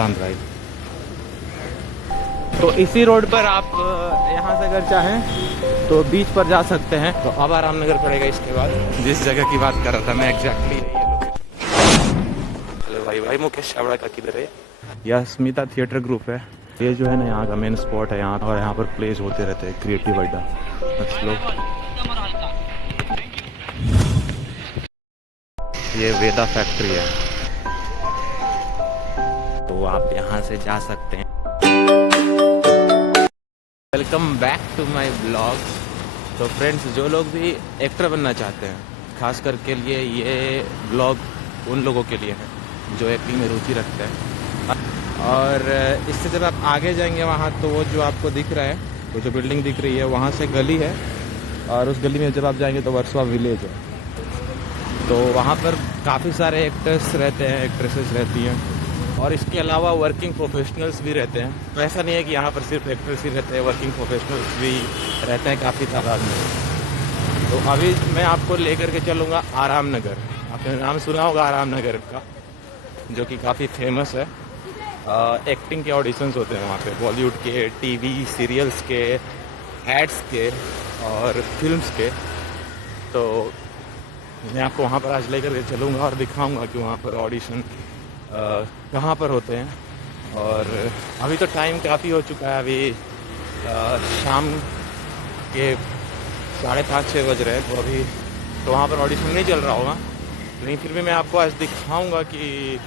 आसान राइड। तो इसी रोड पर आप यहाँ से अगर चाहें तो बीच पर जा सकते हैं। तो अब आराम नगर पड़ेगा इसके बाद, जिस जगह की बात कर रहा था मैं एग्जैक्टली। हेलो भाई मुकेश चावड़ा का किधर है? यह स्मिता थिएटर ग्रुप है। ये जो है ना यहाँ का मेन स्पॉट है यहाँ, और यहाँ पर प्लेज होते रहते हैं क्रिएटिव अड्डा। ये वेदा फैक्ट्री है, तो आप यहाँ से जा सकते हैं। Welcome back to my blog. तो फ्रेंड्स, जो लोग भी एक्टर बनना चाहते हैं, खास करके लिए ये ब्लॉग उन लोगों के लिए है जो एक्टिंग में रुचि रखते हैं। और इससे जब आप आगे जाएंगे वहाँ, तो वो जो आपको दिख रहा है, वो जो बिल्डिंग दिख रही है, वहाँ से गली है, और उस गली में जब आप जाएंगे तो वर्सोवा विलेज है। तो वहाँ पर काफ़ी सारे एक्टर्स रहते हैं, एक्ट्रेसेस रहती हैं, और इसके अलावा वर्किंग प्रोफेशनल्स भी रहते हैं। तो ऐसा नहीं है कि यहाँ पर सिर्फ एक्टर्स ही रहते हैं, वर्किंग प्रोफेशनल्स भी रहते हैं काफ़ी तादाद में। तो अभी मैं आपको लेकर के चलूँगा आराम नगर। आपने नाम सुना होगा आराम नगर का, जो कि काफ़ी फेमस है। एक्टिंग के ऑडिशंस होते हैं वहाँ पे, बॉलीवुड के, टीवी सीरियल्स के, एड्स के और फिल्म्स के। तो मैं आपको वहाँ पर आज लेकर के चलूँगा और दिखाऊँगा कि वहाँ पर ऑडिशन कहाँ पर होते हैं। और अभी तो टाइम काफ़ी हो चुका है, अभी शाम के 5:30-6 बज रहे हैं। तो अभी तो वहाँ पर ऑडिशन नहीं चल रहा होगा, लेकिन फिर भी मैं आपको आज दिखाऊंगा कि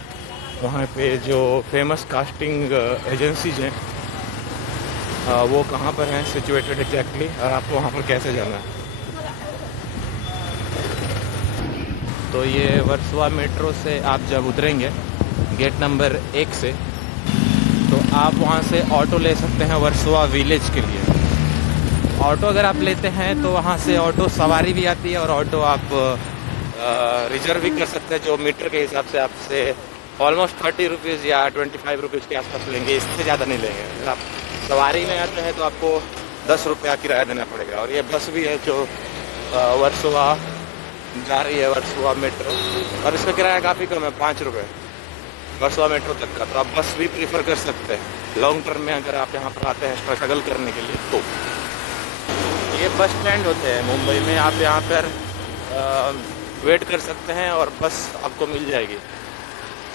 वहाँ पे जो फेमस कास्टिंग एजेंसीज हैं वो कहाँ पर हैं सिचुएटेड एग्जैक्टली, और आपको वहाँ पर कैसे जाना है। तो ये वर्सोवा मेट्रो से आप जब उतरेंगे गेट नंबर 1 से, तो आप वहाँ से ऑटो ले सकते हैं वर्सोवा विलेज के लिए। ऑटो अगर आप लेते हैं तो वहाँ से ऑटो सवारी भी आती है, और ऑटो आप रिजर्व भी कर सकते हैं, जो मीटर के हिसाब से आपसे ऑलमोस्ट 30 रुपीज़ या 25 रुपीज़ के आसपास लेंगे, इससे ज़्यादा नहीं लेंगे। अगर आप सवारी में आते हैं तो आपको 10 रुपया किराया देना पड़ेगा। और ये बस भी है जो वर्सोवा जा रही है, वर्सोवा मेट्रो, और इसका किराया काफ़ी कम है, 5 रुपये वर्सोवा मेट्रो तक का। तो आप बस भी प्रीफर कर सकते हैं लॉन्ग टर्म में, अगर आप यहाँ पर आते हैं स्ट्रगल करने के लिए। तो ये बस स्टैंड होते हैं मुंबई में, आप यहाँ पर वेट कर सकते हैं और बस आपको मिल जाएगी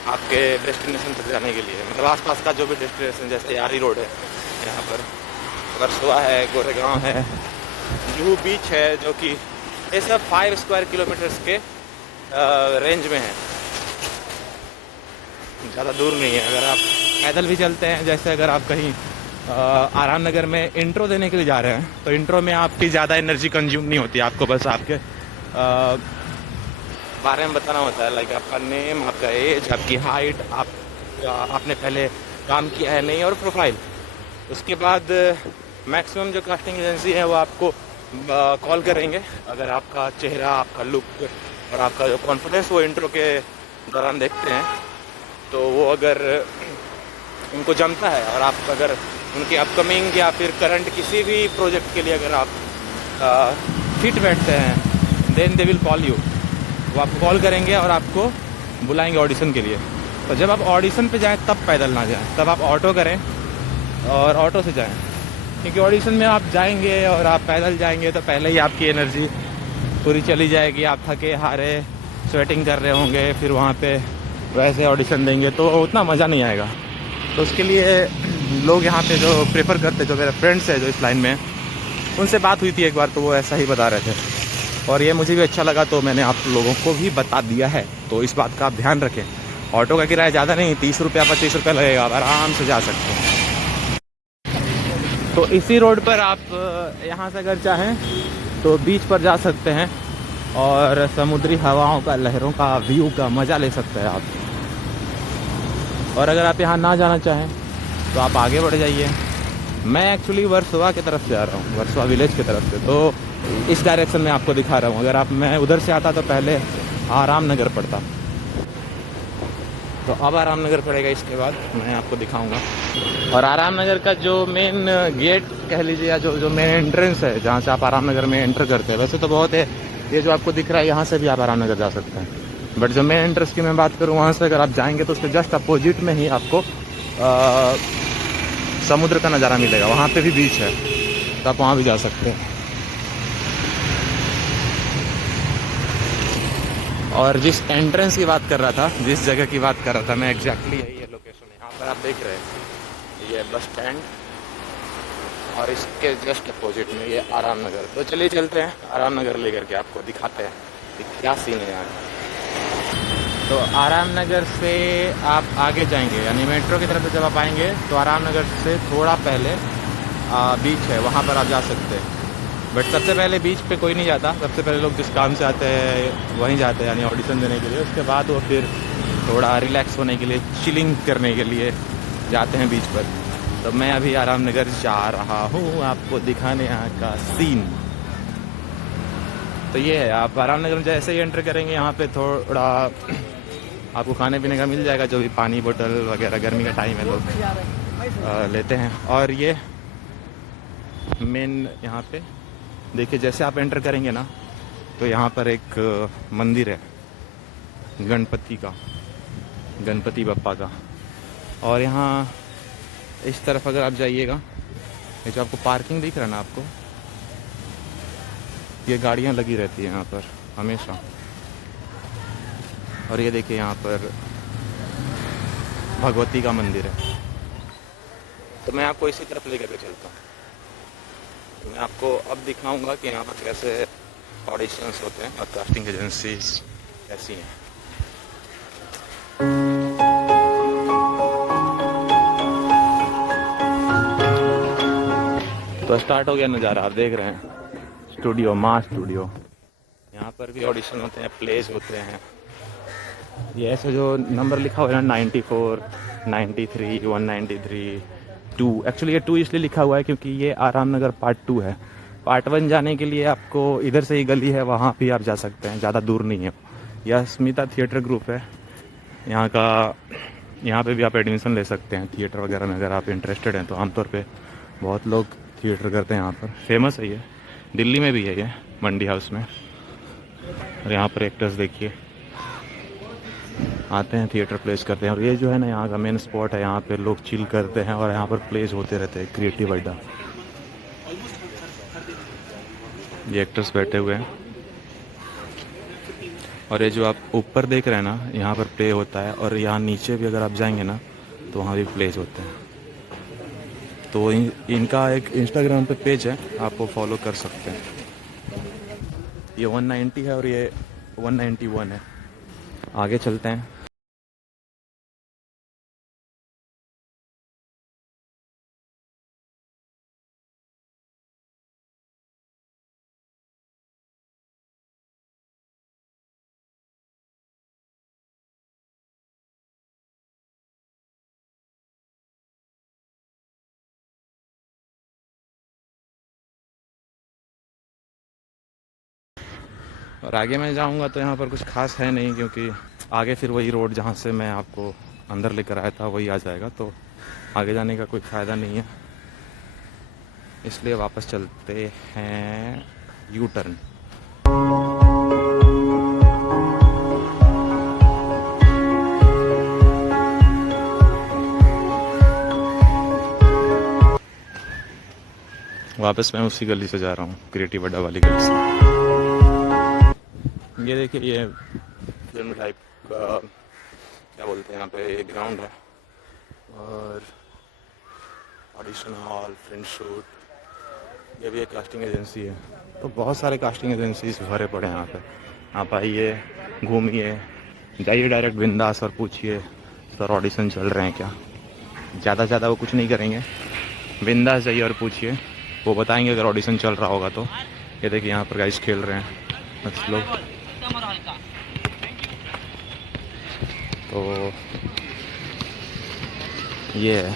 आपके डेस्टिनेशन तक जाने के लिए। मतलब आसपास का जो भी डेस्टिनेशन, जैसे यारी रोड है, यहाँ पर वर्सोवा है, गोरेगांव है, जुहू बीच है, जो कि ये सब 5 स्क्वायर किलोमीटर्स के रेंज में है, ज़्यादा दूर नहीं है। अगर आप पैदल भी चलते हैं, जैसे अगर आप कहीं आराम नगर में इंट्रो देने के लिए जा रहे हैं, तो इंट्रो में आपकी ज़्यादा एनर्जी कंज्यूम नहीं होती, आपको बस आपके बारे में बताना होता है, लाइक आपका नेम, आपका एज, आपकी हाइट, आपने पहले काम किया है नहीं, और प्रोफाइल। उसके बाद मैक्सिमम जो कास्टिंग एजेंसी है वो आपको कॉल करेंगे अगर आपका चेहरा, आपका लुक और आपका जो कॉन्फिडेंस वो इंट्रो के दौरान देखते हैं। तो वो अगर उनको जमता है, और आप अगर उनकी अपकमिंग या फिर करंट किसी भी प्रोजेक्ट के लिए अगर आप फिट बैठते हैं, then they will call you. वो आपको कॉल करेंगे और आपको बुलाएंगे ऑडिशन के लिए। तो जब आप ऑडिशन पे जाएं तब पैदल ना जाएं, तब आप ऑटो करें और ऑटो से जाएं, क्योंकि ऑडिशन में आप जाएंगे और आप पैदल जाएंगे तो पहले ही आपकी एनर्जी पूरी चली जाएगी, आप थके हारे स्वेटिंग कर रहे होंगे, फिर वहाँ पे वैसे ऑडिशन देंगे तो उतना मज़ा नहीं आएगा। तो उसके लिए लोग यहाँ पे जो प्रेफर करते, जो मेरे फ्रेंड्स हैं जो इस लाइन में, उनसे बात हुई थी एक बार, तो वो ऐसा ही बता रहे थे, और ये मुझे भी अच्छा लगा, तो मैंने आप लोगों को भी बता दिया है। तो इस बात का आप ध्यान रखें। ऑटो का किराया ज़्यादा नहीं, 30 रुपया 25 रुपया लगेगा, आप आराम से जा सकते हैं। तो इसी रोड पर आप यहाँ से अगर चाहें तो बीच पर जा सकते हैं, और समुद्री हवाओं का, लहरों का, व्यू का मज़ा ले सकते हैं आप। और अगर आप यहाँ ना जाना चाहें तो आप आगे बढ़ जाइए। मैं एक्चुअली वर्सोवा की तरफ से आ रहा हूँ, वर्सोवा विलेज की तरफ से, तो इस डायरेक्शन में आपको दिखा रहा हूँ। अगर आप मैं उधर से आता तो पहले आराम नगर पड़ता, तो अब आराम नगर पड़ेगा इसके बाद, मैं आपको दिखाऊंगा। और आराम नगर का जो मेन गेट कह लीजिए, या जो मेन एंट्रेंस है जहाँ से आप आराम नगर में एंटर करते हैं, वैसे तो बहुत है, ये जो आपको दिख रहा है यहाँ से भी आप आराम नगर जा सकते हैं, बट जो मेन एंट्रेंस की मैं बात करूँ, वहाँ से अगर आप जाएंगे तो उसके जस्ट अपोजिट में ही आपको समुद्र का नज़ारा मिलेगा। वहाँ पे भी बीच है, तो आप वहाँ भी जा सकते हैं। और जिस एंट्रेंस की बात कर रहा था, जिस जगह की बात कर रहा था मैं, एग्जैक्टली यही है लोकेशन है। यहाँ पर आप देख रहे हैं ये बस स्टैंड, और इसके जस्ट अपोजिट में ये आराम नगर। तो चलिए चलते हैं आराम नगर लेकर के आपको दिखाते हैं कि क्या सीन है यहाँ। तो आराम नगर से आप आगे जाएंगे, यानी मेट्रो की तरफ से जब आप आएंगे तो आराम नगर से थोड़ा पहले बीच है, वहाँ पर आप जा सकते हैं। बट सबसे पहले बीच पे कोई नहीं जाता, सबसे पहले लोग जिस काम से आते हैं वहीं जाते हैं, यानी ऑडिशन देने के लिए। उसके बाद वो फिर थोड़ा रिलैक्स होने के लिए, चिलिंग करने के लिए जाते हैं बीच पर। तो मैं अभी आराम नगर जा रहा हूँ आपको दिखाने यहाँ का सीन। तो ये है, आप आराम नगर में जैसे ही एंटर करेंगे यहाँ पे थोड़ा आपको खाने पीने का मिल जाएगा, जो भी पानी बोतल वगैरह, गर्मी का टाइम है लोग लेते हैं। और ये मेन यहाँ पे देखिए, जैसे आप एंटर करेंगे ना तो यहाँ पर एक मंदिर है गणपति का, गणपति बप्पा का। और यहाँ इस तरफ अगर आप जाइएगा, ये जो आपको पार्किंग दिख रहा है ना आपको, ये गाड़ियाँ लगी रहती है यहाँ पर हमेशा। और ये देखिए यहाँ पर भगवती का मंदिर है। तो मैं आपको इसी तरफ लेकर के चलता हूँ। तो मैं आपको अब दिखाऊंगा कि यहाँ पर कैसे ऑडिशंस होते हैं और कास्टिंग एजेंसीज कैसी हैं। तो स्टार्ट हो गया नज़ारा, आप देख रहे हैं स्टूडियो, माँ स्टूडियो। यहाँ पर भी ऑडिशन होते हैं, प्लेज होते हैं। ये ऐसे जो नंबर लिखा हुआ है ना, 94, 93, 193, 2, एक्चुअली ये 2 इसलिए लिखा हुआ है क्योंकि ये आराम नगर पार्ट 2 है। पार्ट 1 जाने के लिए आपको इधर से ही गली है, वहाँ भी आप जा सकते हैं, ज़्यादा दूर नहीं है। यह स्मिता थिएटर ग्रुप है यहाँ का, यहाँ पे भी आप एडमिशन ले सकते हैं थिएटर वगैरह में अगर आप इंटरेस्टेड हैं। तो आमतौर पे बहुत लोग थिएटर करते हैं यहाँ पर, फेमस है ये। दिल्ली में भी है ये, मंडी हाउस में। और यहाँ पर एक्टर्स देखिए आते हैं, थिएटर प्लेस करते हैं। और ये जो है ना यहाँ का मेन स्पॉट है, यहाँ पे लोग चिल करते हैं और यहाँ पर प्लेस होते रहते हैं, क्रिएटिव अड्डा। ये एक्टर्स बैठे हुए हैं। और ये जो आप ऊपर देख रहे हैं ना, यहाँ पर प्ले होता है। और यहाँ नीचे भी अगर आप जाएंगे ना तो वहाँ भी प्लेस होते हैं। तो इनका एक इंस्टाग्राम पे पेज है, आप वो फॉलो कर सकते हैं। ये 190 है और ये 191 है। आगे चलते हैं। और आगे मैं जाऊंगा तो यहाँ पर कुछ खास है नहीं, क्योंकि आगे फिर वही रोड जहाँ से मैं आपको अंदर लेकर आया था वही आ जाएगा। तो आगे जाने का कोई फ़ायदा नहीं है, इसलिए वापस चलते हैं यू टर्न। वापस मैं उसी गली से जा रहा हूँ, क्रिएटिव अड्डा वाली गली से। ये देखिए, ये फिल्म टाइप का क्या बोलते हैं यहाँ पे, ये ग्राउंड है। और ऑडिशन हॉल, फ्रेंड शूट, ये भी एक कास्टिंग एजेंसी है। तो बहुत सारे कास्टिंग एजेंसीज भरे पड़े हैं यहाँ पे। आप आइए, घूमिए, जाइए डायरेक्ट बिंदास और पूछिए सर ऑडिशन चल रहे हैं क्या। ज़्यादा वो कुछ नहीं करेंगे, बिंदास जाइए और पूछिए, वो बताएंगे अगर ऑडिशन चल रहा होगा तो। ये देखिए यहाँ पर गाइस खेल रहे हैं बस लोग। तो ये है,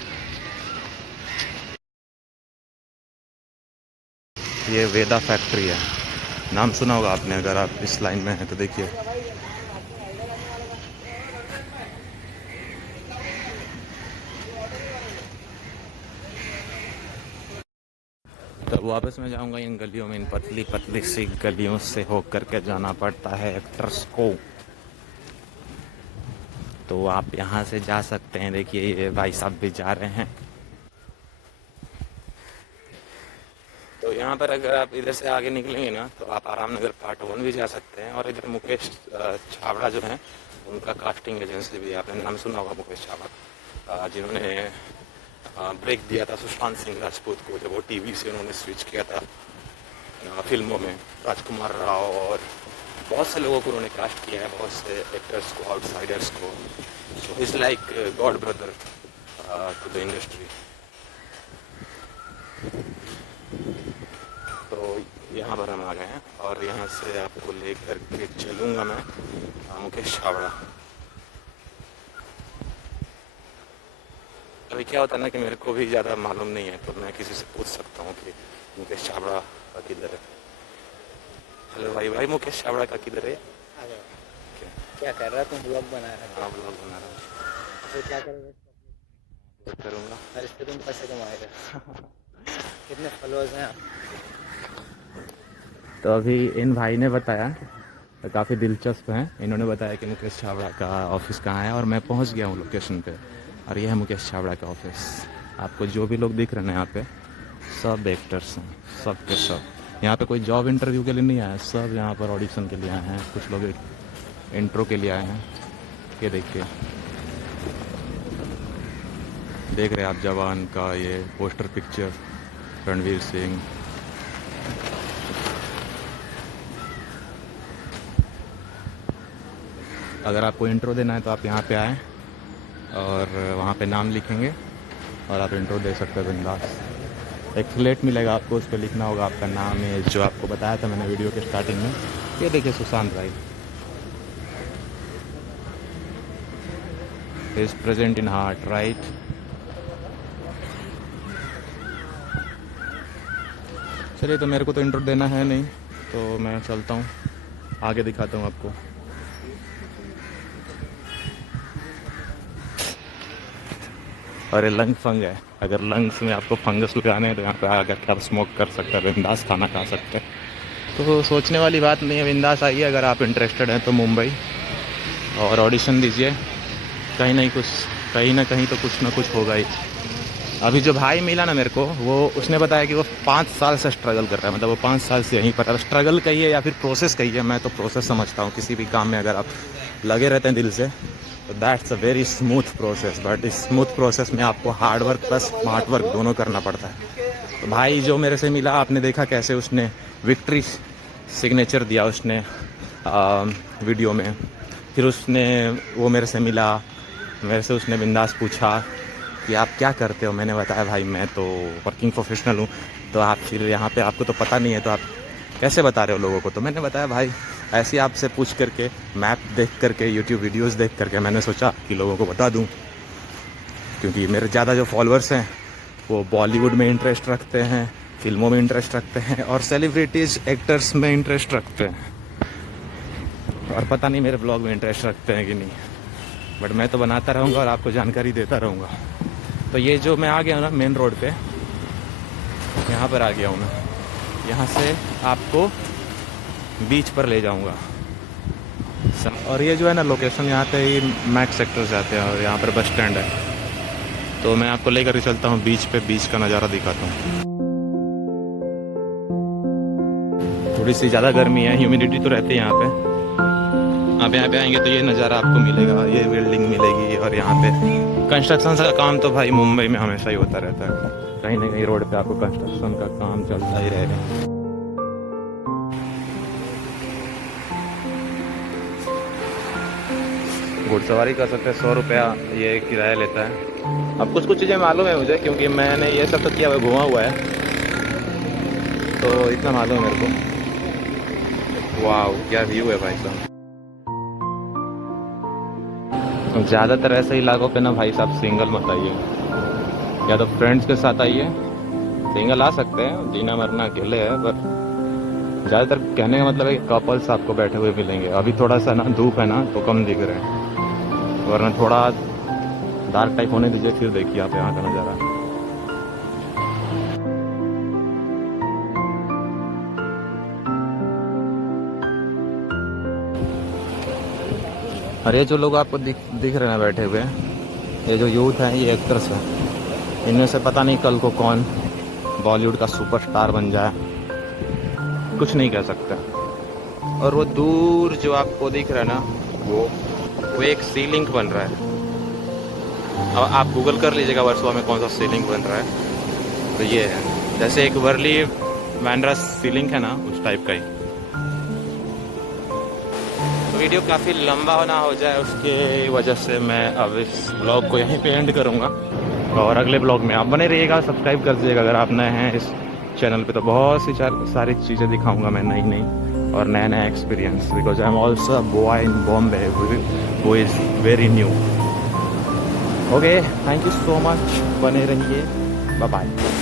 ये वेदा फैक्ट्री है, नाम सुना होगा आपने अगर आप इस लाइन में हैं तो। देखिए तो वापस मैं जाऊंगा इन गलियों में, इन पतली पतली सी गलियों से होकर के जाना पड़ता है एक्टर्स को। तो आप यहाँ से जा सकते हैं। देखिए ये भाई साहब भी जा रहे हैं। तो यहाँ पर अगर आप इधर से आगे निकलेंगे ना तो आप आराम नगर पार्ट 1 भी जा सकते हैं। और इधर मुकेश छाबड़ा जो हैं उनका कास्टिंग एजेंसी भी, आपने नाम सुना होगा मुकेश छाबड़ा, जिन्होंने ब्रेक दिया था सुशांत सिंह राजपूत को जब वो टीवी से उन्होंने स्विच किया था फिल्मों में। राजकुमार राव और बहुत से लोगों को उन्होंने कास्ट किया है, बहुत से एक्टर्स को, आउटसाइडर्स को। So is like god brother to the industry. तो यहाँ पर हम आ गए हैं और यहाँ से आपको लेकर के चलूँगा मैं मुकेश छाबड़ा। अभी क्या होता है ना कि मेरे को भी ज़्यादा मालूम नहीं है, तो मैं किसी से पूछ सकता हूँ कि मुकेश छाबड़ा का किधर है। हेलो भाई, भाई मुकेश छाबड़ा का किधर है? क्या कर रहा तुम? ब्लॉग बना रहा है? हाँ ब्लॉग बना रहा हूँ। तो क्या करोगे? करूँगा। और इससे तुम पैसे कमाएगा? कितने फॉलोअर्स हैं? तो अभी इन भाई ने बताया, तो काफ़ी दिलचस्प हैं। इन्होंने बताया कि मुकेश छाबड़ा का ऑफिस कहाँ है और मैं पहुँच गया हूँ लोकेशन पे। और ये है मुकेश छाबड़ा का ऑफिस। आपको जो भी लोग दिख रहे हैं यहाँ पे सब एक्टर्स हैं, सब के सब। यहाँ पे कोई जॉब इंटरव्यू के लिए नहीं आया, सब यहाँ पर ऑडिशन के लिए आए हैं। कुछ लोग इंट्रो के लिए आए हैं। ये देखिए, देख रहे हैं आप जवान का ये पोस्टर पिक्चर, रणवीर सिंह। अगर आपको इंट्रो देना है तो आप यहाँ पे आएँ और वहाँ पे नाम लिखेंगे और आप इंट्रो दे सकते हैं बिंदास। एक स्लेट मिलेगा आपको, उस पर लिखना होगा आपका नाम है, जो आपको बताया था मैंने वीडियो के स्टार्टिंग में। ये देखिए सुशांत भाई is present in heart, right. चलिए, तो मेरे को तो इंट्रो देना है नहीं, तो मैं चलता हूँ, आगे दिखाता हूँ आपको। और ये लंग फंग है, अगर लंग्स में आपको फंगस लगाने हैं तो यहाँ पे आकर आप स्मोक कर सकते हैं, बिंदास खाना खा सकते हैं। तो सोचने वाली बात नहीं है, बिंदास आइए अगर आप इंटरेस्टेड हैं तो मुंबई, और ऑडिशन दीजिए। कहीं ना कहीं तो कुछ ना कुछ होगा ही। अभी जो भाई मिला ना मेरे को, वो उसने बताया कि वो 5 साल से स्ट्रगल कर रहा है। मतलब वो 5 साल से यहीं पर, स्ट्रगल कहिए या फिर प्रोसेस कहिए, मैं तो प्रोसेस समझता हूँ। किसी भी काम में अगर आप लगे रहते हैं दिल से तो that's a very smooth process. But इस स्मूथ प्रोसेस में आपको hard work plus smart work दोनों करना पड़ता है। तो भाई जो मेरे से मिला, आपने देखा कैसे उसने विक्ट्री सिग्नेचर दिया उसने वीडियो में। फिर वो मेरे से मिला, मेरे से उसने बिंदास पूछा कि आप क्या करते हो। मैंने बताया भाई मैं तो वर्किंग प्रोफेशनल हूँ। तो आप फिर यहाँ पे आपको तो पता नहीं है, तो आप कैसे बता रहे हो लोगों को? तो मैंने बताया भाई ऐसे आपसे पूछ करके, मैप देख करके, यूट्यूब वीडियोस देख करके मैंने सोचा कि लोगों को बता दूँ। क्योंकि मेरे ज़्यादा जो फॉलोअर्स हैं वो बॉलीवुड में इंटरेस्ट रखते हैं, फिल्मों में इंटरेस्ट रखते हैं और सेलिब्रिटीज़ एक्टर्स में इंटरेस्ट रखते हैं। और पता नहीं मेरे ब्लॉग में इंटरेस्ट रखते हैं कि नहीं, बट मैं तो बनाता रहूँगा और आपको जानकारी देता रहूँगा। तो ये जो मैं आ गया हूँ ना मेन रोड पे, यहाँ पर आ गया हूँ मैं। यहाँ से आपको बीच पर ले जाऊँगा। और ये जो है ना लोकेशन, यहाँ पे ही मैक्स सेक्टर से आते हैं और यहाँ पर बस स्टैंड है। तो मैं आपको लेकर चलता हूँ बीच पे, बीच का नज़ारा दिखाता हूँ। थोड़ी सी ज़्यादा गर्मी है, ह्यूमिडिटी तो रहती है यहाँ पे। आप यहाँ पे आएंगे तो ये नज़ारा आपको मिलेगा, ये बिल्डिंग मिलेगी। और यहाँ पे कंस्ट्रक्शन का काम तो भाई मुंबई में हमेशा ही होता रहता है। कहीं ना कहीं रोड पे आपको कंस्ट्रक्शन का काम चलता ही रहेगा। घुड़सवारी कर सकते हैं, 100 रुपया ये किराया लेता है। अब कुछ चीज़ें मालूम है मुझे, क्योंकि मैंने ये सब तो किया हुआ, घुमा हुआ है, तो इतना मालूम है मेरे को। वाह क्या व्यू है भाई साहब। ज़्यादातर ऐसे इलाकों पे ना भाई साहब सिंगल मत आइए, या तो फ्रेंड्स के साथ आइए। सिंगल आ सकते हैं, जीना मरना अकेले है, पर ज़्यादातर कहने का मतलब है कि कपल्स आपको बैठे हुए मिलेंगे। अभी थोड़ा सा ना धूप है ना तो कम दिख रहे हैं, वरना थोड़ा डार्क टाइप होने दीजिए, फिर देखिए आप यहाँ का नज़ारा। और ये जो लोग आपको दिख रहे हैं बैठे हुए, ये जो यूथ हैं ये एक्टर्स हैं। इनमें से पता नहीं कल को कौन बॉलीवुड का सुपरस्टार बन जाए, कुछ नहीं कह सकते। और वो दूर जो आपको दिख रहा है ना, वो एक सी लिंक बन रहा है। अब आप गूगल कर लीजिएगा वर्सोवा में कौन सा सी लिंक बन रहा है। तो ये है जैसे एक वर्ली बैंड्रा सी लिंक है ना, उस टाइप का ही। तो वीडियो काफ़ी लंबा ना हो जाए उसके वजह से मैं अब इस ब्लॉग को यहीं पे एंड करूँगा। और अगले ब्लॉग में आप बने रहिएगा, सब्सक्राइब कर दीजिएगा अगर आप नए हैं इस चैनल पे। तो बहुत सी सारी चीज़ें दिखाऊंगा मैं, नई नई और नया नया experience, because I am also a boy in Bombay who is very new. Okay, thank you so much, बने रहिए, बाय बाय।